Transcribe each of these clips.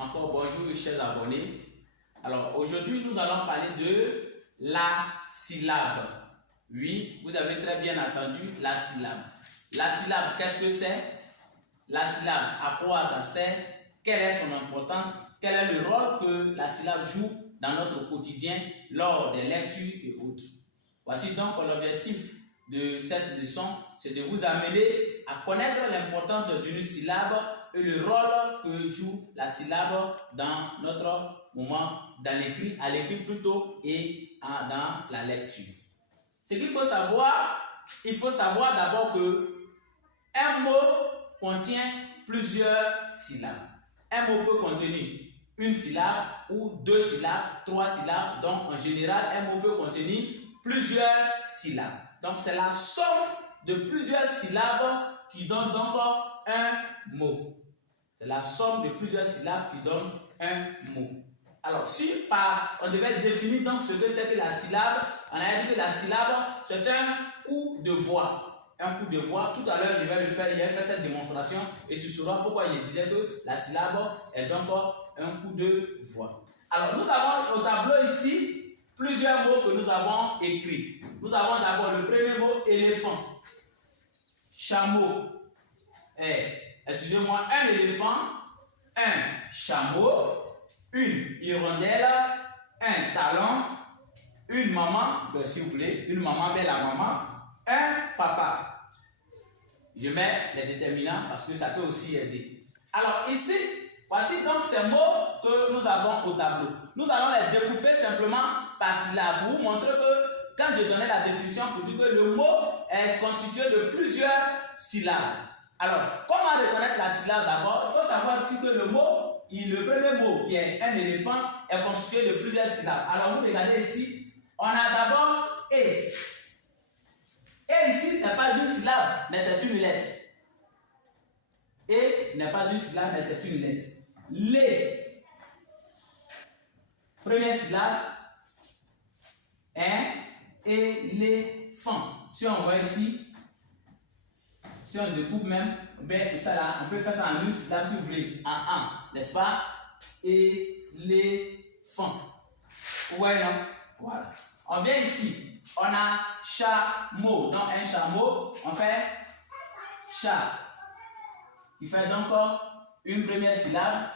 Encore bonjour chers abonnés. Alors aujourd'hui nous allons parler de la syllabe. Oui, vous avez très bien entendu la syllabe. La syllabe, qu'est-ce que c'est? La syllabe, à quoi ça sert? Quelle est son importance? Quel est le rôle que la syllabe joue dans notre quotidien lors des lectures et autres? Voici donc l'objectif de cette leçon, c'est de vous amener à connaître l'importance d'une syllabe et le rôle que joue la syllabe dans notre moment, dans l'écrit, à l'écrit plutôt, et dans la lecture. Ce qu'il faut savoir, il faut savoir d'abord que un mot contient plusieurs syllabes. Un mot peut contenir une syllabe ou deux syllabes, trois syllabes. Donc en général, un mot peut contenir plusieurs syllabes. Donc c'est la somme de plusieurs syllabes qui donne donc un mot. C'est la somme de plusieurs syllabes qui donne un mot. Alors si on devait définir donc ce que c'est que la syllabe, on a dit que la syllabe c'est un coup de voix. Un coup de voix. Tout à l'heure je vais le faire, je vais faire cette démonstration et tu sauras pourquoi je disais que la syllabe est donc un coup de voix. Alors nous avons au tableau ici plusieurs mots que nous avons écrits. Nous avons d'abord le premier mot éléphant, chameau, excusez-moi, un éléphant, un chameau, une hirondelle, un talon, une maman, si vous voulez, une maman, la maman, un papa. Je mets les déterminants parce que ça peut aussi aider. Alors ici, voici donc ces mots que nous avons au tableau. Nous allons les découper simplement par syllabe pour vous montrer que quand je donnais la définition pour dire que le mot est constitué de plusieurs syllabes. Alors, comment reconnaître la syllabe d'abord? Il faut savoir que le mot, le premier mot qui est un éléphant est constitué de plusieurs syllabes. Alors, vous regardez ici, on a d'abord E. Et ici n'est pas une syllabe, mais c'est une lettre. Et n'est pas une syllabe, mais c'est une lettre. Les. Première syllabe. Un éléphant. Si on voit ici, si on découpe même, ben, ça là, on peut faire ça en une syllabe si vous voulez. En un, n'est-ce pas? Éléphant. Vous voyez, non? Voilà. On vient ici. On a chameau. Donc un chameau, on fait chat. Il fait donc une première syllabe.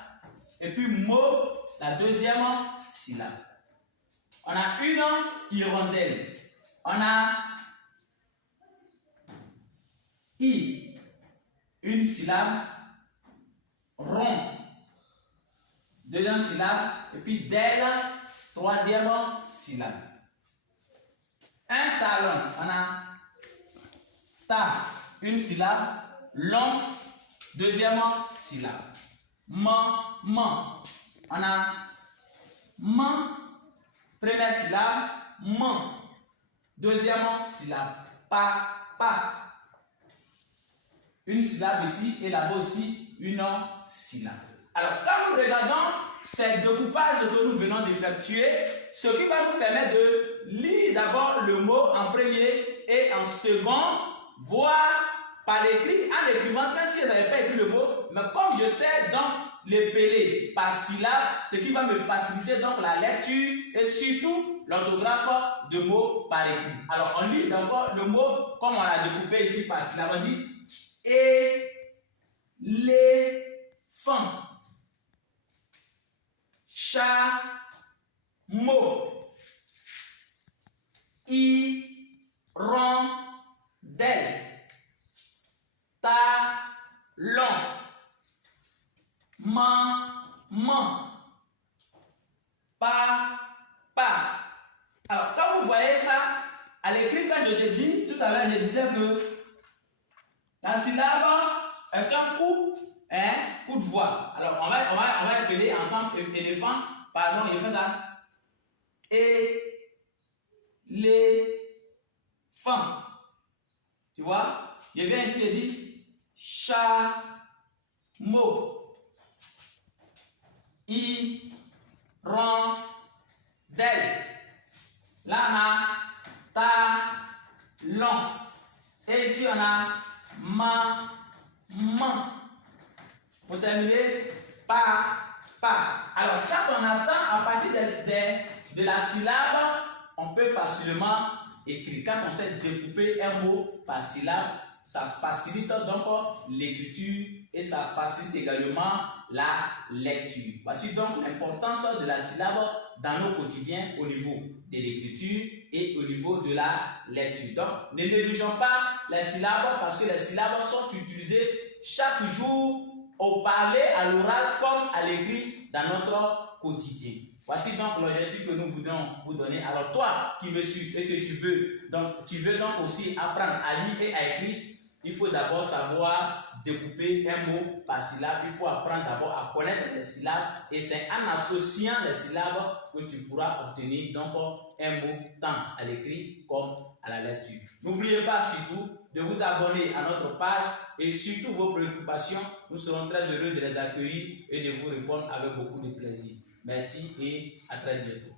Et puis mot, la deuxième syllabe. On a une hirondelle. On a I, une syllabe, rond, deuxième syllabe, et puis del, troisième syllabe. Un talon, on a ta, une syllabe, long, deuxième syllabe. Man, on a man, première syllabe, man, deuxième syllabe, pa. Une syllabe ici et là-bas aussi une syllabe. Alors, quand nous regardons ces découpages que nous venons d'effectuer, ce qui va nous permettre de lire d'abord le mot en premier et en second, voir par l'écrit, en écrivant, même si je n'avais pas écrit le mot, mais comme je sais donc l'épeler par syllabe, ce qui va me faciliter donc la lecture et surtout l'orthographe de mots par écrit. Alors, on lit d'abord le mot comme on l'a découpé ici par syllabe. On dit éléphant, chameau, hirondelle, talon, maman, papa. Alors, quand vous voyez ça, à l'écrit, quand je te dis, tout à l'heure, je disais que la syllabe est un coup de voix. Alors, on va appeler ensemble éléphant. Pardon, il fait ça. Éléphant. Tu vois? Je viens ici et dis chameau. Hirondelle. Là, on a talon. Et ici, on a maman. Pour terminer, papa. pas. Alors, quand on attend à partir de la syllabe, on peut facilement écrire. Quand on sait découper un mot par syllabe, ça facilite donc l'écriture et ça facilite également la lecture. Voici donc l'importance de la syllabe dans nos quotidiens au niveau de l'écriture et au niveau de la lecture. Donc, ne négligeons pas les syllabes parce que les syllabes sont utilisées chaque jour au parler, à l'oral comme à l'écrit dans notre quotidien. Voici donc l'objectif que nous voudrons vous donner. Alors toi qui me suis et que tu veux donc aussi apprendre à lire et à écrire, il faut d'abord savoir découper un mot par syllabe. Il faut apprendre d'abord à connaître les syllabes et c'est en associant les syllabes que tu pourras obtenir donc un mot tant à l'écrit comme à la lecture. N'oubliez pas surtout de vous abonner à notre page et surtout vos préoccupations. Nous serons très heureux de les accueillir et de vous répondre avec beaucoup de plaisir. Merci et à très bientôt.